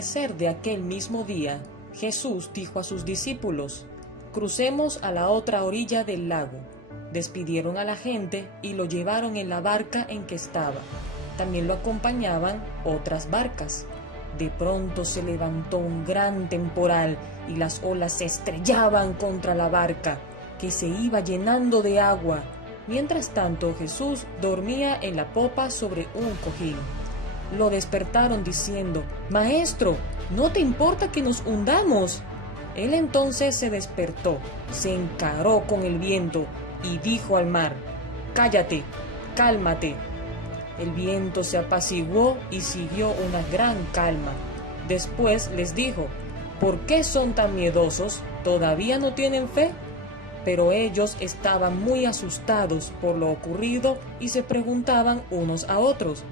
amanecer de aquel mismo día, Jesús dijo a sus discípulos: «Crucemos a la otra orilla del lago». Despidieron a la gente y lo llevaron en la barca en que estaba. También lo acompañaban otras barcas. De pronto se levantó un gran temporal y las olas se estrellaban contra la barca, que se iba llenando de agua. Mientras tanto, Jesús dormía en la popa sobre un cojín. Lo despertaron diciendo: «Maestro, ¿no te importa que nos hundamos?». Él entonces se despertó, se encaró con el viento y dijo al mar: «Cállate, cálmate». El viento se apaciguó y siguió una gran calma. Después les dijo: «¿Por qué son tan miedosos? ¿Todavía no tienen fe?». Pero ellos estaban muy asustados por lo ocurrido y se preguntaban unos a otros: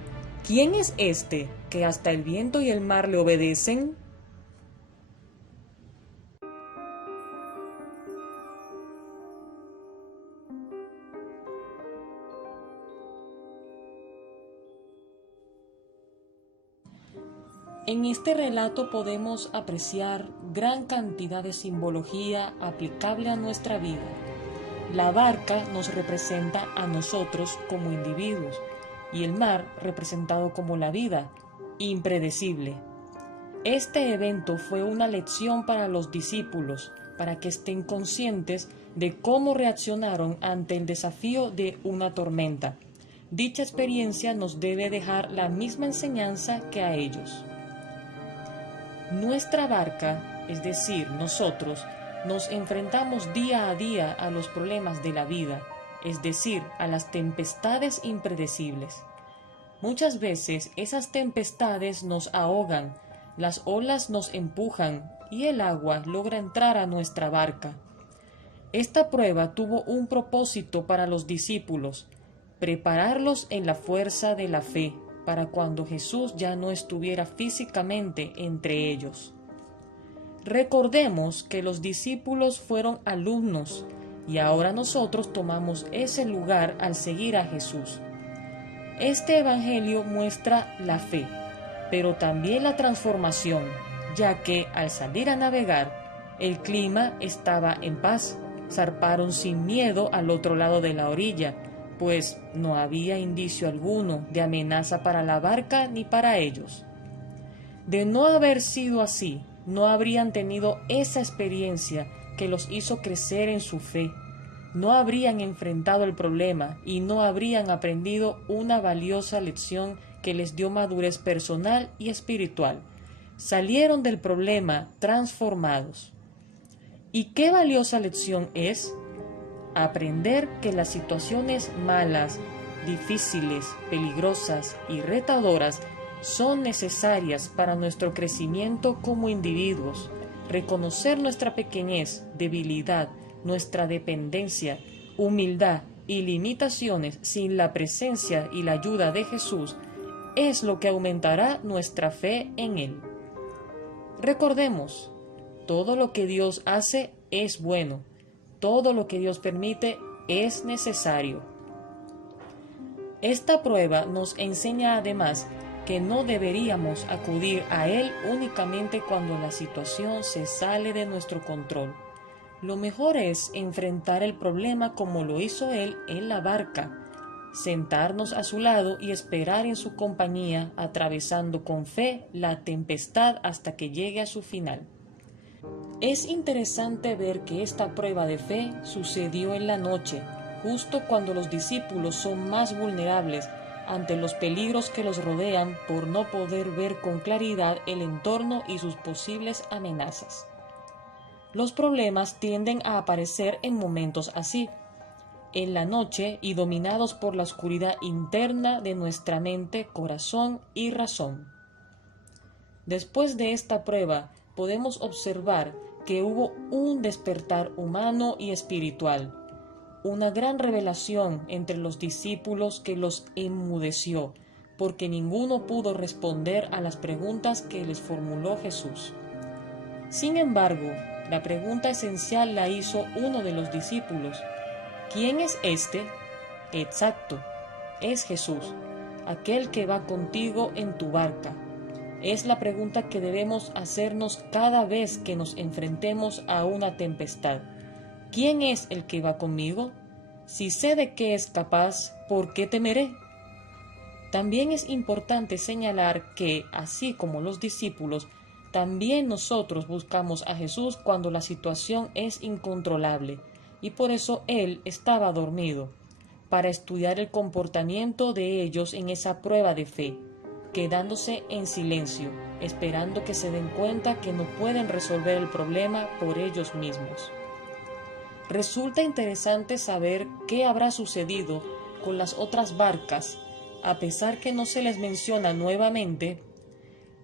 «¿Quién es este que hasta el viento y el mar le obedecen?». En este relato podemos apreciar gran cantidad de simbología aplicable a nuestra vida. La barca nos representa a nosotros como individuos y el mar representado como la vida, impredecible. Este evento fue una lección para los discípulos, para que estén conscientes de cómo reaccionaron ante el desafío de una tormenta. Dicha experiencia nos debe dejar la misma enseñanza que a ellos. Nuestra barca, es decir, nosotros, nos enfrentamos día a día a los problemas de la vida, es decir, a las tempestades impredecibles. Muchas veces esas tempestades nos ahogan, las olas nos empujan y el agua logra entrar a nuestra barca. Esta prueba tuvo un propósito para los discípulos: prepararlos en la fuerza de la fe, para cuando Jesús ya no estuviera físicamente entre ellos. Recordemos que los discípulos fueron alumnos y ahora nosotros tomamos ese lugar al seguir a Jesús. Este evangelio muestra la fe, pero también la transformación, ya que al salir a navegar, el clima estaba en paz. Zarparon sin miedo al otro lado de la orilla, pues no había indicio alguno de amenaza para la barca ni para ellos. De no haber sido así, no habrían tenido esa experiencia que los hizo crecer en su fe, no habrían enfrentado el problema y no habrían aprendido una valiosa lección que les dio madurez personal y espiritual. Salieron del problema transformados. ¿Y qué valiosa lección es? Aprender que las situaciones malas, difíciles, peligrosas y retadoras son necesarias para nuestro crecimiento como individuos. Reconocer nuestra pequeñez, debilidad, nuestra dependencia, humildad y limitaciones sin la presencia y la ayuda de Jesús es lo que aumentará nuestra fe en Él. Recordemos, todo lo que Dios hace es bueno. Todo lo que Dios permite es necesario. Esta prueba nos enseña además que no deberíamos acudir a Él únicamente cuando la situación se sale de nuestro control. Lo mejor es enfrentar el problema como lo hizo Él en la barca, sentarnos a su lado y esperar en su compañía, atravesando con fe la tempestad hasta que llegue a su final. Es interesante ver que esta prueba de fe sucedió en la noche, justo cuando los discípulos son más vulnerables ante los peligros que los rodean por no poder ver con claridad el entorno y sus posibles amenazas. Los problemas tienden a aparecer en momentos así, en la noche y dominados por la oscuridad interna de nuestra mente, corazón y razón. Después de esta prueba, podemos observar que hubo un despertar humano y espiritual, una gran revelación entre los discípulos que los enmudeció, porque ninguno pudo responder a las preguntas que les formuló Jesús. Sin embargo, la pregunta esencial la hizo uno de los discípulos: ¿quién es este? Exacto, es Jesús, aquel que va contigo en tu barca. Es la pregunta que debemos hacernos cada vez que nos enfrentemos a una tempestad. ¿Quién es el que va conmigo? Si sé de qué es capaz, ¿por qué temeré? También es importante señalar que, así como los discípulos, también nosotros buscamos a Jesús cuando la situación es incontrolable, y por eso Él estaba dormido, para estudiar el comportamiento de ellos en esa prueba de fe, quedándose en silencio, esperando que se den cuenta que no pueden resolver el problema por ellos mismos. Resulta interesante saber qué habrá sucedido con las otras barcas. A pesar que no se les menciona nuevamente,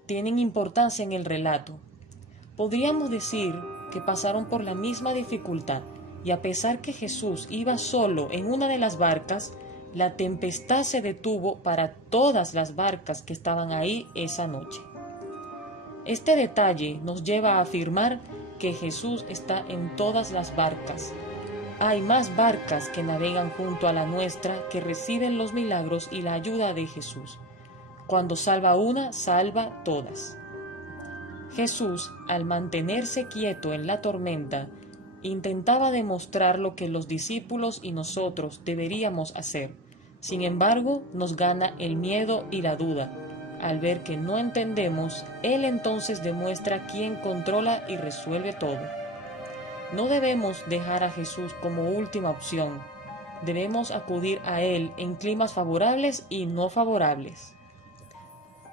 tienen importancia en el relato. Podríamos decir que pasaron por la misma dificultad, y a pesar que Jesús iba solo en una de las barcas, la tempestad se detuvo para todas las barcas que estaban ahí esa noche. Este detalle nos lleva a afirmar que Jesús está en todas las barcas. Hay más barcas que navegan junto a la nuestra que reciben los milagros y la ayuda de Jesús. Cuando salva una, salva todas. Jesús, al mantenerse quieto en la tormenta, intentaba demostrar lo que los discípulos y nosotros deberíamos hacer. Sin embargo, nos gana el miedo y la duda. Al ver que no entendemos, Él entonces demuestra quién controla y resuelve todo. No debemos dejar a Jesús como última opción. Debemos acudir a Él en climas favorables y no favorables.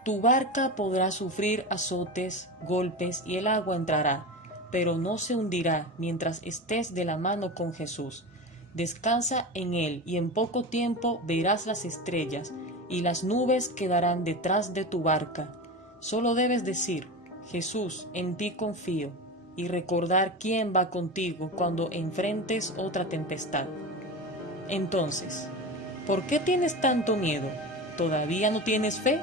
Tu barca podrá sufrir azotes, golpes y el agua entrará, pero no se hundirá mientras estés de la mano con Jesús. Descansa en Él y en poco tiempo verás las estrellas y las nubes quedarán detrás de tu barca. Solo debes decir, Jesús, en ti confío, y recordar quién va contigo cuando enfrentes otra tempestad. Entonces, ¿por qué tienes tanto miedo? ¿Todavía no tienes fe?